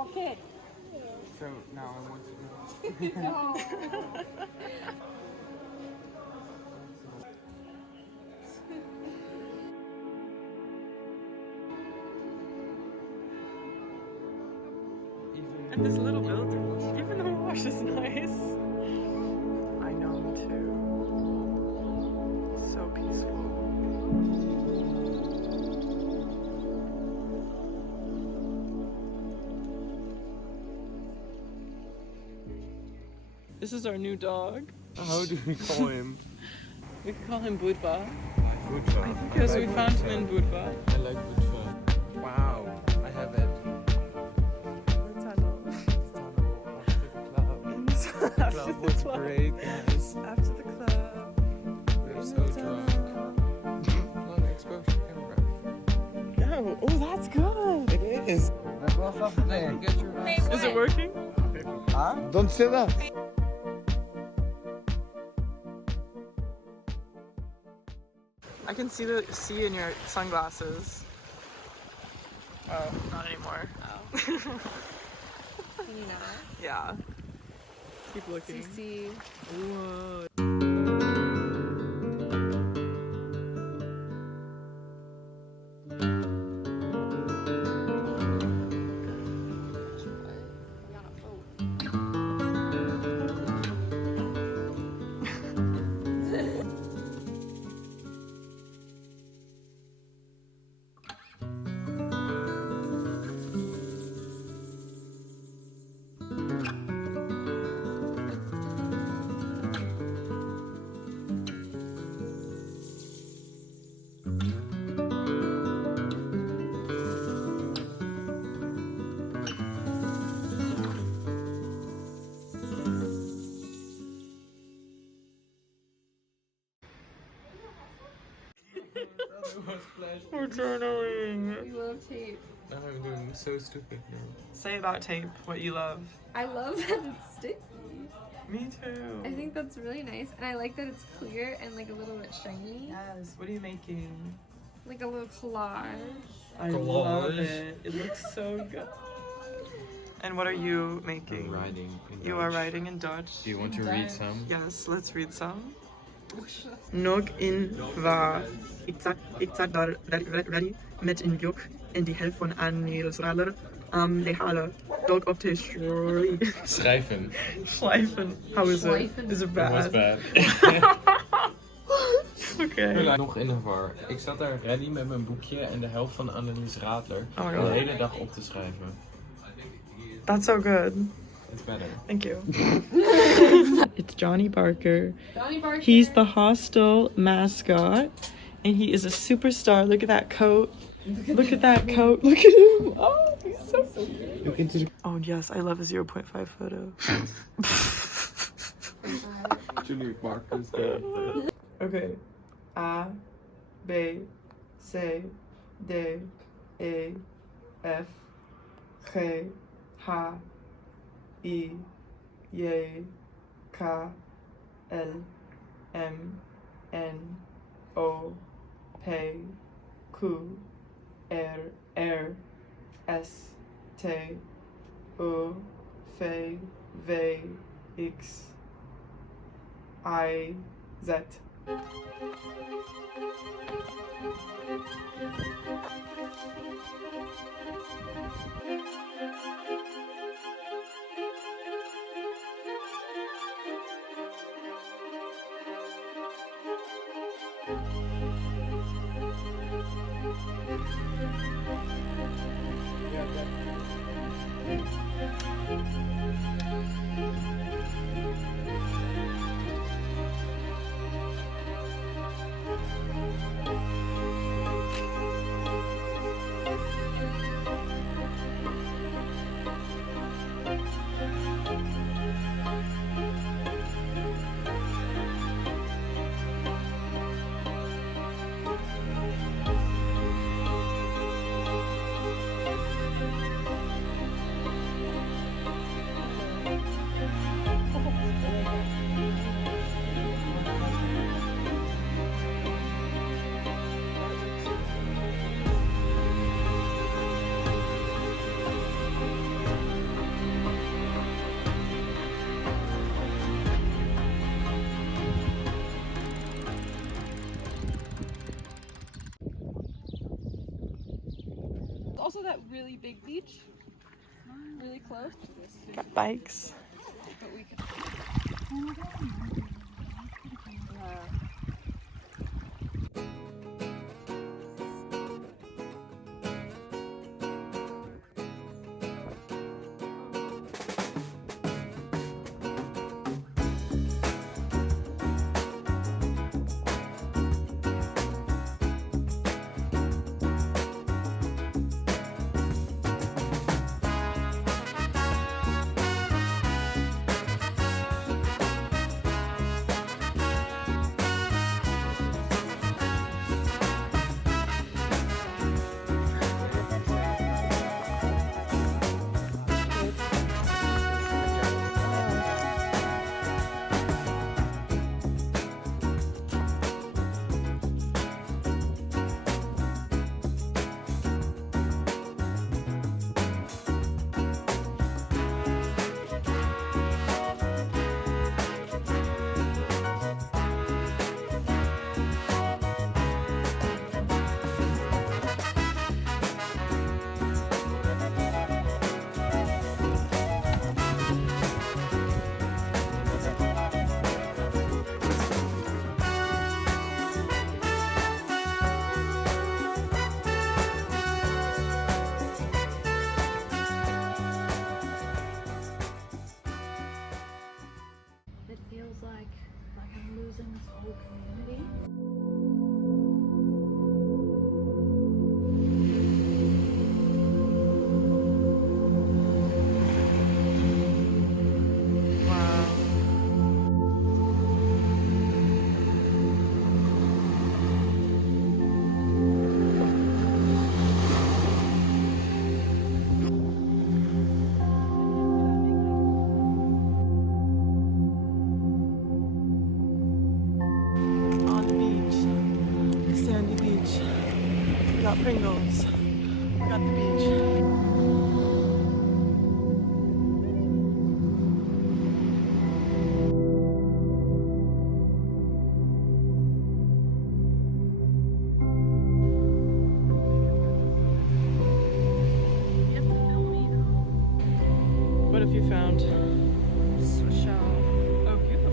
Okay. So now I want to do And this little building, even the wash is nice. I know, me too. So peaceful. This is our new dog. How do we call him? We could call him Budva. Budva. Because we found him in Budva. I like Budva. Wow, I have it. Club was great, guys. After the club. We're so drunk. Long exposure camera. Oh, that's good. It is. Is it working? Huh? Don't say that. I can see the sea in your sunglasses. Oh, not anymore. Oh. Can you not? Yeah. Keep looking. See. Whoa. We're journaling. We love tape. Now I'm doing so stupid now. Say about tape what you love. I love that it's sticky. Me too. I think that's really nice, and I like that it's clear and like a little bit shiny. Yes. What are you making? Like a little collage. I love it. It looks so good. And what are you making? I'm writing in You Dutch. are writing in Dutch. Do you want to read some? Yes, let's read some. Nog in waar. Ik zat daar ready met een juk en die helft van aanneelsraller am lehalen. Dog op de Schrijven. Schleifen. How is it? Schleifen. Is it That was bad? bad. Okay. Nog in een war. Ik zat daar ready met mijn boekje en de helft van Annelies Radler Oh my de God. hele dag op te schrijven. That's so good. It's better. Thank you. It's Johnny Barker. Johnny Barker. He's the hostel mascot, and he is a superstar. Look at that coat. Look at that coat. Look at him. Oh, he's so cute. Look into the... Oh, yes, I love a 0.5 photo. Johnny Barker's good. Okay. A, B, C, D, E, F, G, H, I, J, K, L, M, N, O, P, Q, R, S, T, U, V, W, X, I, Z. that really big beach? Really close? Got bikes. But we could... It feels like I'm losing this whole community. On the beach, the sandy beach. We got Pringles. We got the beach. What have you found? Oh, beautiful.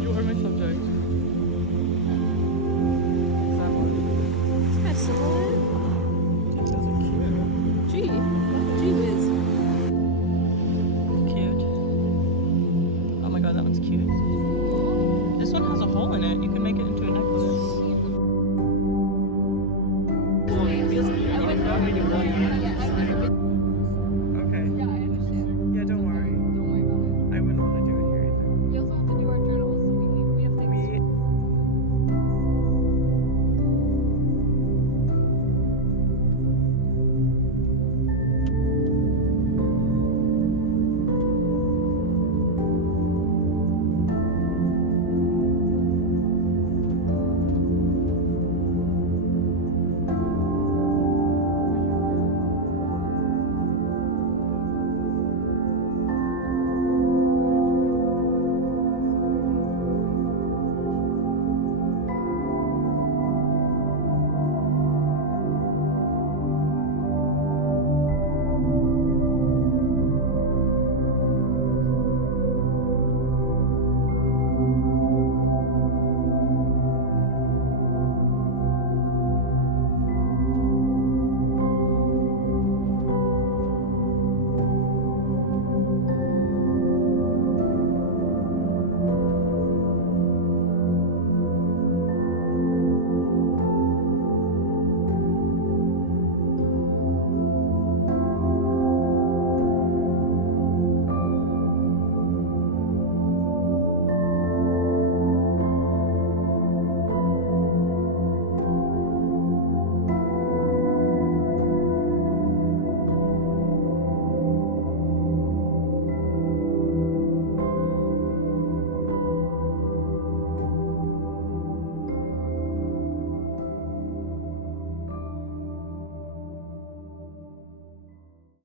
You are my subject. It's kind of similar. Gee, gee whiz. Cute. Oh my god, that one's cute. This one has a hole in it. You can make